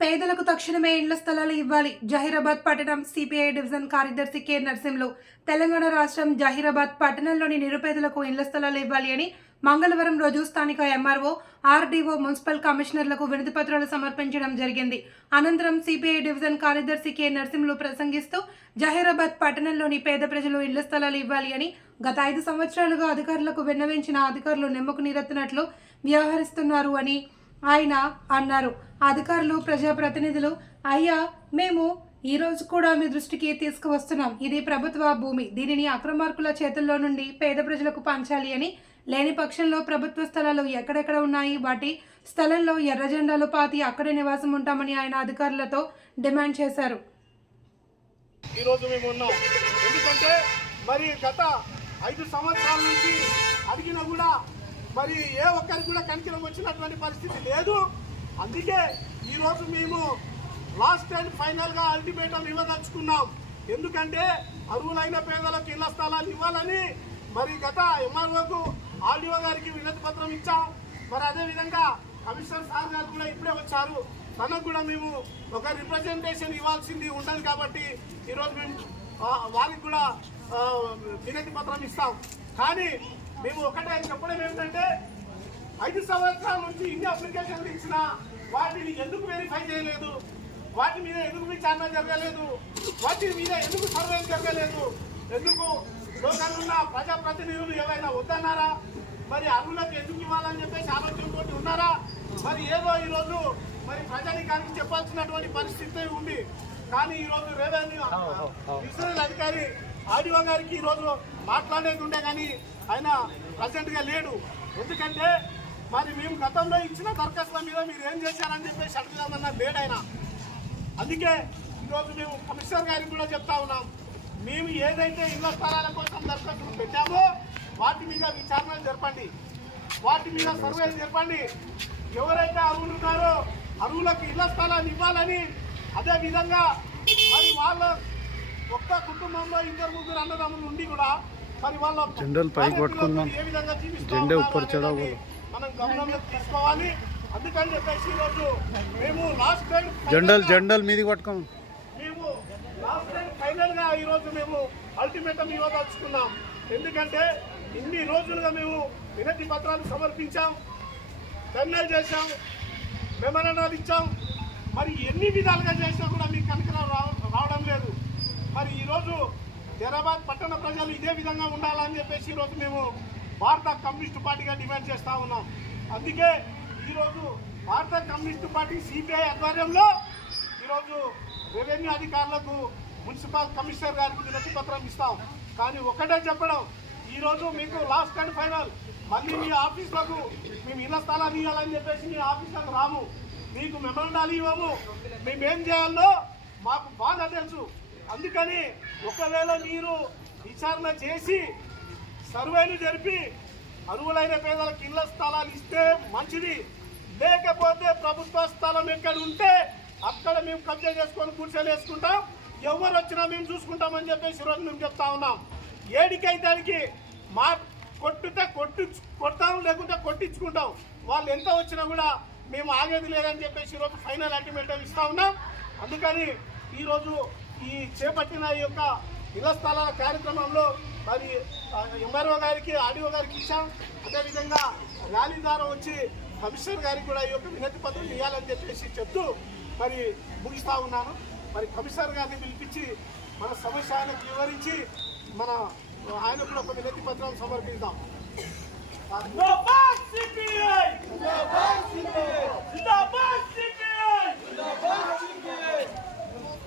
పేదలకు తక్షణమే ఇళ్ల స్థలాలు ఇవ్వాలి. జహీరాబాద్ పట్టణం సిపిఐ డివిజన్ కార్యదర్శి కె నరసింహులు. తెలంగాణ రాష్ట్రం జహీరాబాద్ పట్టణంలోని నిరుపేదలకు ఇళ్ల స్థలాలు ఇవ్వాలి అని మంగళవారం రోజు స్థానిక ఎంఆర్ఓ, ఆర్డీఓ, మున్సిపల్ కమిషనర్లకు వినతి పత్రాలు సమర్పించడం జరిగింది. అనంతరం సిపిఐ డివిజన్ కార్యదర్శి కె నరసింహులు ప్రసంగిస్తూ జహీరాబాద్ పట్టణంలోని పేద ప్రజలు ఇళ్ల స్థలాలు ఇవ్వాలి అని గత 5 సంవత్సరాలుగా అధికారులకు విన్నవించిన అధికారులు నిమ్మకు నీరెత్తినట్లు వ్యవహరిస్తున్నారు అని ఆయన అన్నారు. అధికారులు, ప్రజాప్రతినిధులు, అయ్యా మేము ఈ రోజు కూడా మీ దృష్టికి తీసుకువస్తున్నాం. ఇది ప్రభుత్వ భూమి. దీనిని అక్రమార్కుల చేతుల్లో నుండి పేద ప్రజలకు పంచాలి అని, లేని పక్షంలో ప్రభుత్వ స్థలాలు ఎక్కడెక్కడ ఉన్నాయి వాటి స్థలంలో ఎర్ర జెండాలు పాతి అక్కడే నివాసం ఉంటామని ఆయన అధికారులతో డిమాండ్ చేశారు. ఈరోజు మేము ఉన్నాం ఎందుకంటే మరి గత 5 సంవత్సరాల నుంచి అడిగినా కూడా మరి ఏ ఒక్కరికి కూడా కనికరం వచ్చినటువంటి పరిస్థితి లేదు. అందుకే ఈరోజు మేము లాస్ట్ అండ్ ఫైనల్గా అల్టిమేటం ఇవ్వదలుచుకున్నాం. ఎందుకంటే అర్హులైన పేదలకు ఇళ్ల స్థలాలు ఇవ్వాలని మరి గత ఎంఆర్ఓకు, ఆర్డీఓ గారికి వినతి పత్రం ఇచ్చాం. మరి అదేవిధంగా కమిషనర్ సార్ గారు కూడా ఇప్పుడే వచ్చారు. తనకు కూడా మేము ఒక రిప్రజెంటేషన్ ఇవ్వాల్సింది ఉంటుంది కాబట్టి ఈరోజు మేము వారికి కూడా వినతి పత్రం ఇస్తాం. కానీ మేము ఒకటే చెప్పడం ఏంటంటే 5 సంవత్సరాల నుంచి ఇన్ని అప్లికేషన్లు ఇచ్చినా వాటిని ఎందుకు వెరిఫై చేయలేదు, వాటి మీద ఎందుకు విచారణ జరగలేదు, వాటి మీద ఎందుకు సర్వే జరగలేదు, ఎందుకు లోకల్ ఉన్న ప్రజాప్రతినిధులు ఏవైనా వద్దన్నారా, మరి అర్హులకు ఎందుకు ఇవ్వాలని చెప్పేసి ఆలోచనతోటి ఉన్నారా, మరి ఏదో ఈరోజు మరి ప్రజానికానికి చెప్పాల్సినటువంటి పరిస్థితి ఉంది. కానీ ఈరోజు రెవెన్యూ డివిజనల్ అధికారి ఆర్డీఓ గారికి ఈరోజు మాట్లాడేది ఉండే కానీ ఆయన ప్రజెంట్గా లేడు. ఎందుకంటే మరి మేము గతంలో ఇచ్చిన దరఖాస్తుల మీద మీరు ఏం చేశారని చెప్పేసి అడుగుదామన్న లేడు ఆయన. అందుకే ఈరోజు మేము కమిషనర్ గారికి కూడా చెప్తా ఉన్నాం, మేము ఏదైతే ఇళ్ల స్థలాల కోసం దరఖాస్తులు పెట్టామో వాటి మీద విచారణ జరపండి, వాటి మీద సర్వేలు జరపండి. ఎవరైతే అర్హులు ఉన్నారో అర్హులకు ఇళ్ల స్థలాన్ని ఇవ్వాలని, అదేవిధంగా మరి వాళ్ళ ఒక్క కుటుంబంలో 2-3 అన్నదమ్ములు ఉండి కూడా మరి వాళ్ళ ఏ విధంగా జీవిస్తాం మనం గమనంలోకి తీసుకోవాలి. అందుకని చెప్పేసి ఈరోజు మేము లాస్ట్ టైం మీది పట్టుకోం మేము లాస్ట్ టైం ఫైనల్గా ఈరోజు మేము అల్టిమేటం ఇవ్వదలుచుకున్నాం. ఎందుకంటే ఇన్ని రోజులుగా మేము వినతి పత్రాలు సమర్పించాం, ధర్నాలు చేశాం, మెమరాండాలు ఇచ్చాం. మరి ఎన్ని విధాలుగా చేసినా కూడా మీకు కనికరం రావడం లేదు. మరి ఈరోజు జహీరాబాద్ పట్టణ ప్రజలు ఇదే విధంగా ఉండాలని చెప్పేసి ఈరోజు మేము భారత కమ్యూనిస్టు పార్టీగా డిమాండ్ చేస్తూ ఉన్నాం. అందుకే ఈరోజు భారత కమ్యూనిస్టు పార్టీ సిపిఐ ఆధ్వర్యంలో ఈరోజు రెవెన్యూ అధికారులకు, మున్సిపల్ కమిషనర్ గారికి వినతి పత్రం ఇస్తాం. కానీ ఒకటే చెప్పడం, ఈరోజు మీకు లాస్ట్ అండ్ ఫైనల్ మళ్ళీ మీ ఆఫీసులకు మేము ఇళ్ల స్థలాలు ఇవ్వాలని చెప్పేసి మీ ఆఫీసులకు రాము, మీకు మెమరాండాలు ఇవ్వము, మేమేం చేయాలో మాకు బాగా తెలుసు. అందుకని ఒకవేళ మీరు విచారణ చేసి సర్వేలు జరిపి అర్హులైన పేదలకు ఇళ్ల స్థలాలు ఇస్తే మంచిది. లేకపోతే ప్రభుత్వ స్థలం ఎక్కడ ఉంటే అక్కడ మేము కబ్జా చేసుకొని కూర్చొని వేసుకుంటాం, ఎవరు వచ్చినా మేము చూసుకుంటామని చెప్పేసి ఈరోజు మేము చెప్తా ఉన్నాం. ఏడికైతే మా కొట్టితే కొడతాం, లేకుంటే కొట్టించుకుంటాం. వాళ్ళు ఎంత వచ్చినా కూడా మేము ఆగేది లేదని చెప్పేసి ఈరోజు ఫైనల్ అల్టిమేటం ఇస్తా ఉన్నాం. అందుకని ఈరోజు ఈ చేపట్టిన ఈ యొక్క ఇళ్ల స్థలాల కార్యక్రమంలో మరి ఎంఆర్ఓ గారికి, ఆర్డీఓ గారికి ఇచ్చాం. అదేవిధంగా ర్యాలీ ద్వారా వచ్చి కమిషనర్ గారికి కూడా ఈ యొక్క వినతి పత్రం ఇవ్వాలని చెప్పేసి చెప్తూ మరి ముగిస్తూ ఉన్నాను. మరి కమిషనర్ గారిని పిలిపించి మన సమస్య ఆయనకు వివరించి ఆయన కూడా ఒక వినతి పత్రం సమర్పిద్దాం.